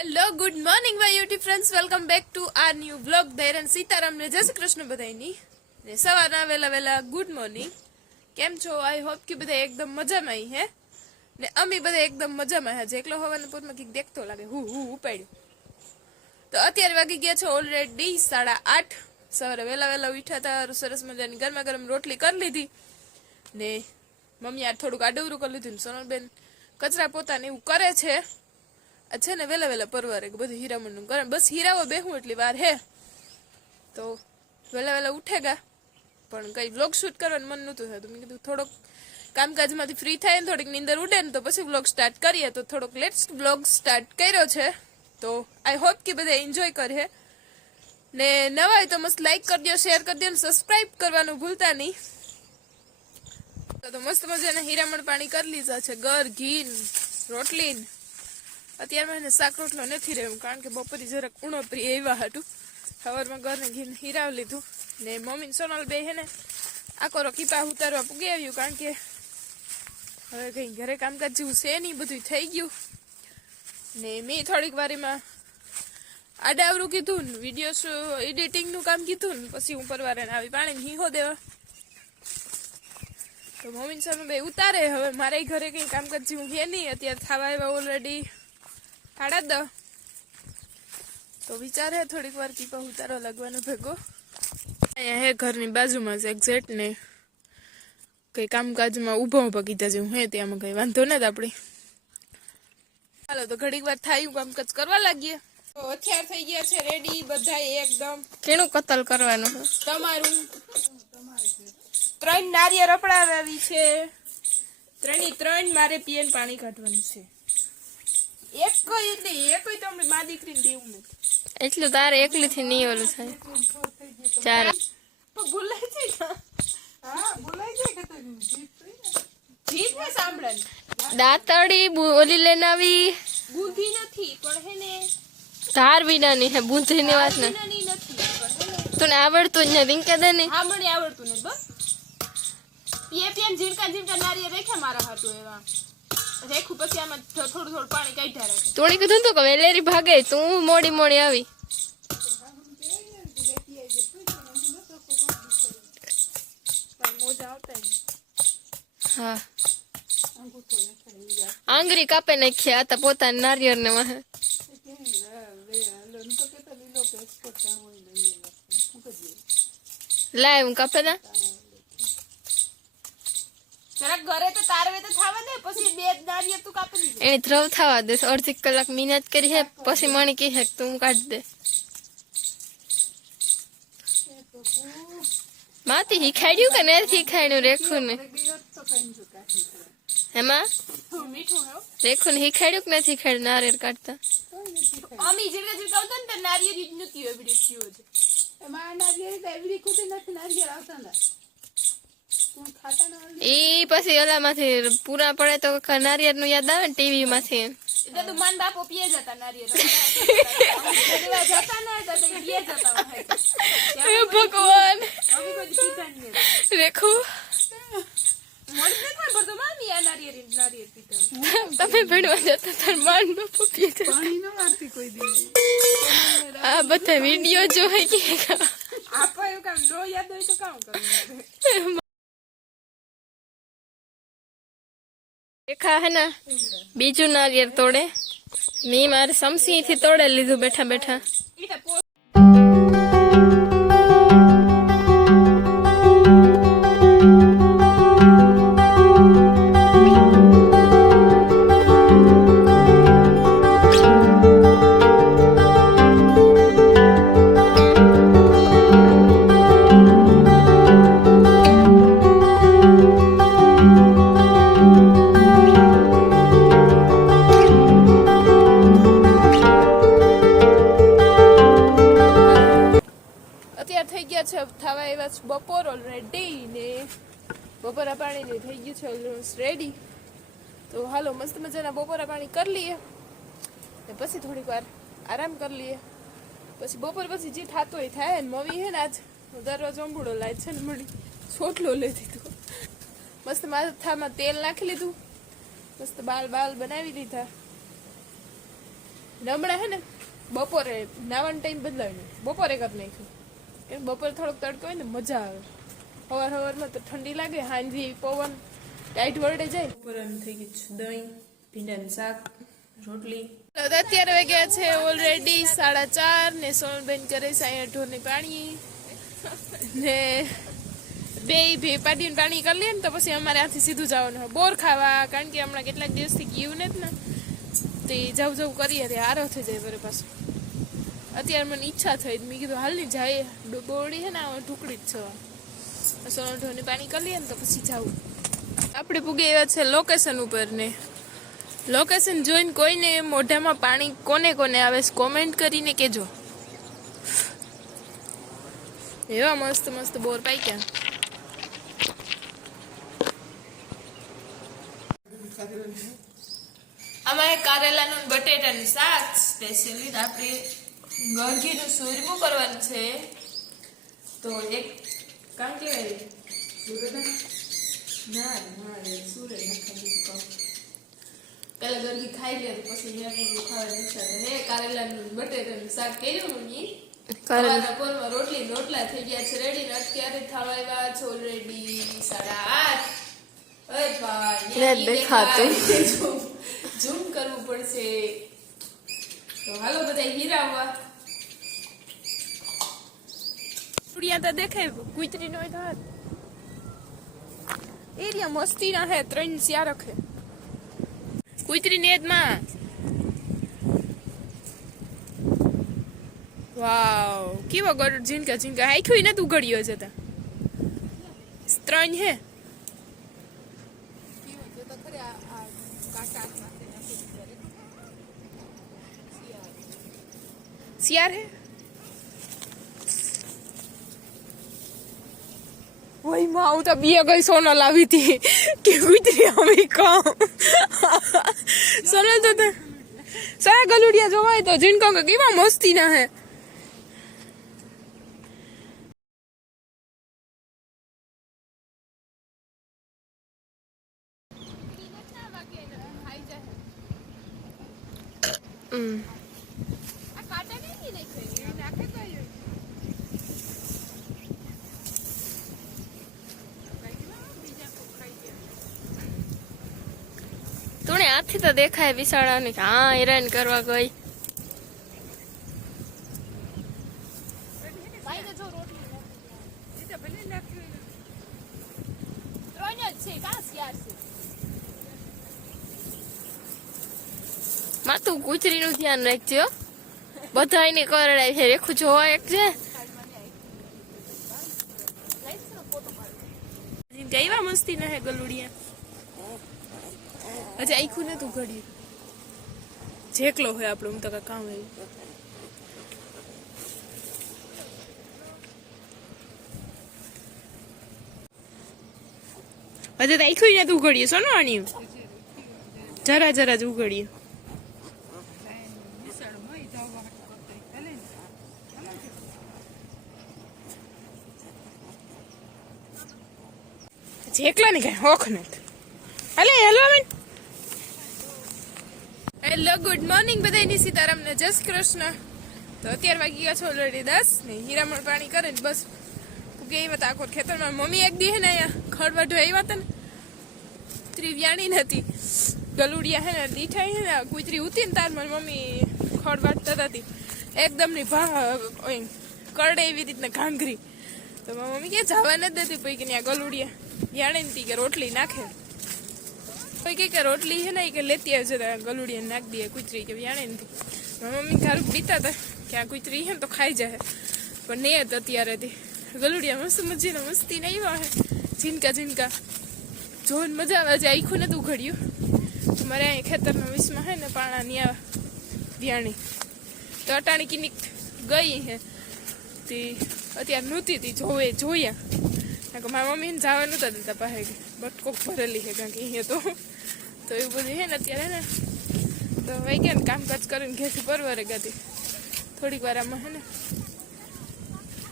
Hello good morning my YouTube friends welcome back to our new blog ધૈરન સીતારામને જય શ્રી કૃષ્ણ બધાયની ને સવારના વહેલા વહેલા ગુડ મોર્નિંગ કેમ છો આઈ હોપ કે બધા એકદમ મજામાં આવી હે ને અમે બધા એકદમ મજામાં હે એકલો હોવાના પોતમાં કંઈક દેખતો લાગે હું હું ઉપાડ્યું તો અત્યારે વાગી ગયા છે ઓલરેડી સાડા આઠ. સવારે વહેલા વહેલા ઉઠ્યા હતા સરસ મજાની ગરમા ગરમ રોટલી કરી લીધી. ને, મમ્મી આ થોડુંક આડવરું કરી લીધું ને સોનલબેન કચરા પોતાને એવું કરે છે. છે ને વહેલા વહેલા પરવારે બધું હીરામણનું કરે. બસ હીરાઓ બેહું એટલી વાર હે. તો વહેલા વહેલા ઉઠેગા પણ કઈ વ્લોગ શૂટ કરવાનું મન નહોતું થતું. મેં કીધું થોડોક કામકાજમાંથી ફ્રી થાય ને થોડીક નીંદર ઉડે ને તો પછી વ્લોગ સ્ટાર્ટ કરીએ. તો થોડોક લેટ્સ વ્લોગ સ્ટાર્ટ કર્યો છે. તો આઈ હોપ કે બધા એન્જોય કરે ને નવા હોય તો મસ્ત લાઈક કરજો શેર કરજો ને સબસ્ક્રાઈબ કરવાનું ભૂલતા નહીં. તો મસ્ત મજાના હીરામણ પાણી કરી લીધા છે. ગર ઘી રોટલી અત્યારમાં એને શાક રોટલો નથી રહ્યો, કારણ કે બપોરે જરાક ઉણોપરી એવા હતું સવારમાં ઘરને ઘીને હીરાવ લીધું ને મમ્મી સોનલ બે હે ને આકોરો કીપા ઉતારવા પૂગી આવ્યું, કારણ કે હવે કંઈ ઘરે કામકાજ જેવું છે નહીં બધું થઈ ગયું. ને મેં થોડીક વારીમાં આડાવરું કીધું ને વીડિયો એડિટિંગનું કામ કીધું ને પછી હું પરવારે આવી પાણી હીહો દેવા. તો મમ્મી સામે બે ઉતારે, હવે મારે ઘરે કંઈ કામકાજ જેવું છે નહીં, અત્યારે થવા આવ્યા ઓલરેડી સાડા દ. તો વિચારે થોડીક વાર કીપા ઉતારો લાગવાનો ભેગો. અહીંયા હે ઘરની બાજુમાં જ એક્ઝેક્ટ ને કઈ કામકાજમાં ઊભા ઊભા કીધા જેવું હે ત્યાંમાં કઈ વાંધો નથી આપણી ચાલો તો ઘડીક વાર થાય કામકાજ કરવા લાગીએ. તો હથિયાર થઈ ગયા છે રેડી બધા એકદમ. કેનું કતલ કરવાનું? તમારું. ત્રણ નારિયેળ રપડાવી છે. ત્રણેય ત્રણ મારે પીએન પાણી કાઢવાનું છે. એક કોઈ એટલે એક કોઈ તમને મા દીકરીને દેવું નથી. એટલું તારે એકલી થી નહીં ઓલું થાય ચાર પણ ભૂલાય છે ને? જીત ને સાંભળે દાંતડી ઓલી લઈને આવી. બુદ્ધિ નથી પણ હે ને ધાર વિનાની હે બુંધી ની. વાત નથી તને આવડતું જ નથી કે દે હા મને આવડતું નથી બસ. પીએ પીએમ જીરકા જીરકા નારિયેળ રેખા મારા હાટુ એવા. રેખું પછી આમાં થોડું થોડું પાણી કાઢ્યા રાખે તોડી કીધું તો કે વેલેરી ભાગે તું મોડી મોડી આવી. હા આંગળી કાપે નાખ્યા હતા પોતાની નારિયેળ ને વાહે લાય હું કાપે ના જરાક ઘરે તો તારવે તો થાવા દે પછી બે નારિયેળ તું કાપી દીધું એને ધ્રવ થવા દે અડધી કલાક મહેનત કરી હે પછી મણી કી હે કે તું કાઢ દે. માતી શીખાડ્યું કે નથી શીખાડ્યું રેખું ને એમાં મીઠું હે હો. રેખું ને શીખાડ્યું કે નથી શીખાડ્યું? નારિયેળ કાઢતા. અમી ઝીણકા ઝીણકા આવતા ને તો નારિયેળ જ નથી એવડી થયું છે એ પછી ઓલામાંથી પૂરા પડે તો નારિયેળનું યાદ આવે ને ટીવી માંથી તો માન બાપો પીએ જતા નારિયેળ. ભગવાન. રેખું. તમે ભણવા જતા તાર માન બાપુ પીએ. આ બધા વીડિયો જોઈ કે આપા એવું કામ નો યાદ હોય તો કામ કરવું રેખા હે ને બીજું નારિયેળ તોડે. મી મારે સમસી થી તોડે લીધું બેઠા બેઠા. બપોરા પાણી થઈ ગયું છે ઓલમોસ્ટ રેડી તો હાલો, મસ્ત મજાના બપોરા પાણી કરી લઈએ ને પછી થોડીક વાર આરામ કરી લઈએ. પછી બપોર પછી જે થતો હોય થાય ને મમ્મી હે ને આજ. દરરોજ અંબુડો લાય છે ને મળી. છોટલો લઈ દીધો મસ્ત માથામાં તેલ નાખી લીધું. મસ્ત બાલ બાલ બનાવી ને હમણાં હે ને બપોરે નાવાનો ટાઈમ બદલાવી બપોરે કરી નાખ્યું. કેમ બપોરે થોડોક તડકો હોય ને મજા આવે. સવાર સવારમાં તો ઠંડી લાગે હાંજી પવન ટાઈટ વરડે જાય બપોરે થઈ ગયું છે દહીં ભીંડાનું શાક રોટલી. અત્યારે વાગ્યા છે ઓલરેડી સાડા ચાર ને સોનલબેન કરે છે અહીંયા ઢોરની પાણી. ને બે ભે પાડીને પાણી કરી લઈએ ને તો પછી અમારે આથી સીધું જવાનું હોય. બોર ખાવા કારણ કે હમણાં કેટલાક દિવસથી ગયું ને જ ને. તે જવું જવું કરીએ તે આરો થઈ જાય મારે પાછું. અત્યારે મને ઈચ્છા થઈ મેં કીધું હાલની જાય બોરડી છે ને આ ટુકડી જ છે. સોનો ઢોરની પાણી કરી લઈએ ને તો પછી જાવું આપણે પૂગી એવા છે લોકેશન ઉપર ને લોકેશન જોઈને કોઈને મોઢામાં પાણી કોને કોને આવે કોમેન્ટ કરીને કેજો એવા મસ્ત મસ્ત બોર પાક્યા. અમારે કારેલાનું બટેટાનું શાક સ્પેશિયલી આપણે ગરઘીનું સૂરમું કરવાનું છે. તો એક સુરત ના ના રે સુરત નથી કહું પેલા ગરગી ખાઈ લે પછી મેં પણ ખાવાની ઈચ્છા હે કારેલાનું ને બટેટાનું શાક કર્યું સવારના રોટલી રોટલા થઈ ગયા છે રેડી ને અત્યારે થવા આવ્યા છે ઓલરેડી સાડા આઠ જૂમ દેખાતું. ઝૂમ કરવું પડશે તો હાલો બધા હીરાવા ચૂડિયા તો દેખાય કુતરી નો થાત એરિયા મસ્તી ના હે, ત્રણ સ્યા રખે કુતરી નેદમાં. વાવ, કેવો ગરુડ ઝીણકા ઝીણકા. હાખ્યું નથી ઉઘડ્યો જતા ત્રણ હે. શિયાર હે? વही માં, હું તો બે ગઈ સોનો લાવી હતી. કે કુતરી અમે કામ? સોનલ તો સારા ગલુડિયા જોવાય તો જીનકો કેવા મસ્તી ના હે. હમ. હાથથી તો દેખાય વિશાળાને હા હિરાન કરવા ગઈ. માતું કૂતરીનું ધ્યાન રાખજો. બધા એને કરડાય છે. રેખું જોવા એક છે. કેવા મસ્તી ના હે ગલુડિયા. હજી આખું નતું ઘડી જેકલો હોય આપણો હું તો કાંઈ કામ હોય. હજી તો આખું નતું ઉઘડ્યું સોનું આણ્યું જરા જરા જ ઉઘડીએ જેકલા ને કઈ હોખ નથી. અલે હેલો બેન. હેલો ગુડ મોર્નિંગ બધાની સીતારામ ને જય શ્રી કૃષ્ણ. તો અત્યારે વાગી ગયા છો ઓલરેડી દસ. ને હીરામણ પાણી કરે ને બસ. પૂગે આવ્યા આખો ખેતરમાં. મમ્મી એક દી હે ને અહીંયા ખડવાઢો આવ્યા હતા ને. ત્રિવ્યાણી નથી ગલુડિયા હે ને, દીઠાઈ હે ને, કુતરી ઉતી ને તાર મારી મમ્મી ખડ વાટતા હતી એકદમની ભા કરડે એવી રીતના ઘાંઘરી. તો મમ્મી કે જવા નથી દેતી પૈકી કે ત્યાં ગલુડિયા. યાણી ને કે રોટલી નાખે. કોઈ કે કે રોટલી છે ને ઈ કે લેતી આવજો તો ગલુડિયા નાખ દે કુતરી કે જાણે નથી મારા મમ્મી ઘર પીતા હતા કે આ કૂતરી છે ને તો ખાઈ જાય પણ નહીં હતી અત્યારે થી ગલુડિયા મસ્ત મજીને મસ્તી નહીં આવે ઝીનકા ઝીનકા જોઈને મજા આવે છે. આખું નથી ઉઘડ્યું. મારે અહીં ખેતરના વીસમાં હે ને પાણા ન્યા વ્યાણી. તો અટાણી કિનિક ગઈ હે. તે અત્યારે નહોતી તી જોવે, જોયા. મારા મમ્મીને જવા નહોતા દેતા પાસે બટ કોક ભરેલી છે કારણ કે અહીંયા તો. તો એવું બધું છે ને અત્યારે ને. તો વહી ગયા ને કામકાજ કરીને ઘેરથી પરવરે ગાતી. થોડીક વાર આમાં હે ને.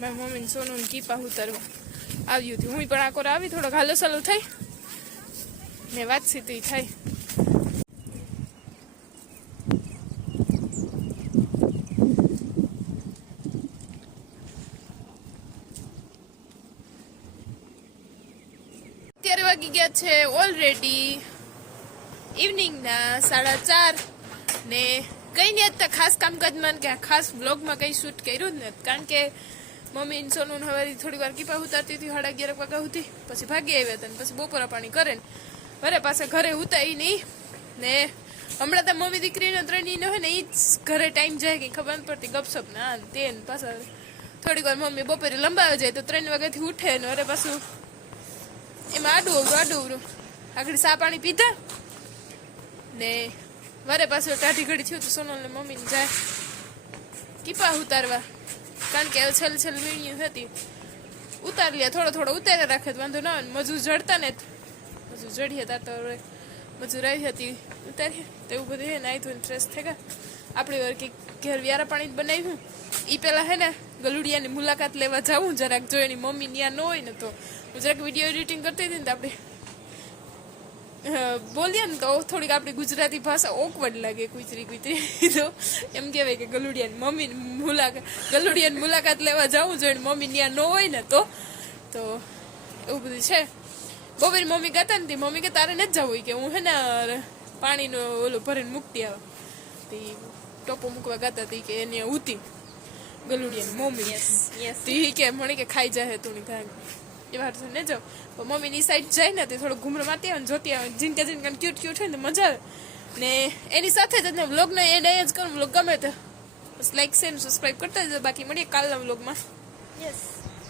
મારી મમ્મીને સોનું કીપા ઉતારવા. આવ્યું હતું હું પણ આકોર આવી થોડોક હાલો સાલો થઈ ને વાતચીત થાય. ગયા છે ઓલરેડી ઇવનિંગના સાડા ચાર ને કંઈ નહીં અત્યારે ખાસ કામકાજમાં કે ખાસ બ્લોગમાં કંઈ શૂટ કર્યું જ નથી. કારણ કે મમ્મી ઇન્સોનું સોનું હવે થોડી વાર કીપા ઉતારતી હતી સાડા અગિયાર વાગ્યા સુધી પછી ભાગી આવ્યા હતા ને પછી બપોરા પાણી કરે ને. વરે પાછા ઘરે ઉતારી નહીં. ને હમણાં તો મમ્મી દીકરીને ત્રણ ને હોય ને એ જ ઘરે ટાઈમ જાય કે ખબર નથી પડતી, ગપસપ ને તે પાછા થોડીક વાર મમ્મી બપોરે લંબાવે જાય તો ત્રણ વાગ્યાથી ઉઠે ને અરે પાછું એમાં આડું અવરું આડું અવરું. આગળ સા પાણી પીધા ને મારે પાછું ટાઢી ઘડી થયું તો સોનલ ને મમ્મી ને જાય. કીપા ઉતારવા. કારણ કે હવે છેલ્લે વીણી હતી. ઉતારી લે, થોડો થોડો ઉતારે રાખે તો વાંધો ના આવે મજૂર જડતા ને મજૂર જડીએ હતા તો મજૂર આવી હતી. ઉતારીએ. તો એવું બધું હે નાઈ ધોઈને ફ્રેશ થઈ ગયા. આપણે વાર કંઈક ઘેર વ્યારા પાણી બનાવ્યું. એ પેલા હે ને ગલુડિયાની મુલાકાત લેવા જાઉં. જરાક જો એની મમ્મી ત્યાં ન હોય ને તો હું જરાક વીડિયો એડિટિંગ કરતી હતી ને તો આપણે બોલીએ ને તો થોડીક આપણી ગુજરાતી ભાષા ઓકવર્ડ લાગે કુતરી કુતરી. તો એમ કહેવાય કે ગલુડિયાની મમ્મી મુલાકાત ગલુડિયાની મુલાકાત લેવા જાઉં જોઈએ એની મમ્મી ત્યાં ન હોય ને તો તો એવું બધું છે. બપોરે મમ્મી કહેતા ને મમ્મી કે તારે નથી જવું. કે, હું હે ને પાણીનો ઓલું ભરીને મૂકતી આવે. ટોપો મૂકવા ગાતા હતી કે એને ઉતી. ગલુડિયાની મમ્મી. યસ તો ઈ કે મને કે ખાઈ જાય તું ની ભાગ. એ વાર તો ને જો. મમ્મીની સાઈડ જાય ને તે થોડું ઘૂમરો મારતી આવે ને જોતી આવે જીનકા જીનકા ક્યુટ ક્યુટ હોય ને મજા આવે. ને એની સાથે જ ને વ્લોગનો એન્ડ અહીંયા જ કરું વ્લોગ ગમે તો. લાઈક શેર સબસ્ક્રાઈબ કરતા જજો. બાકી મળીએ કાલના વ્લોગમાં યસ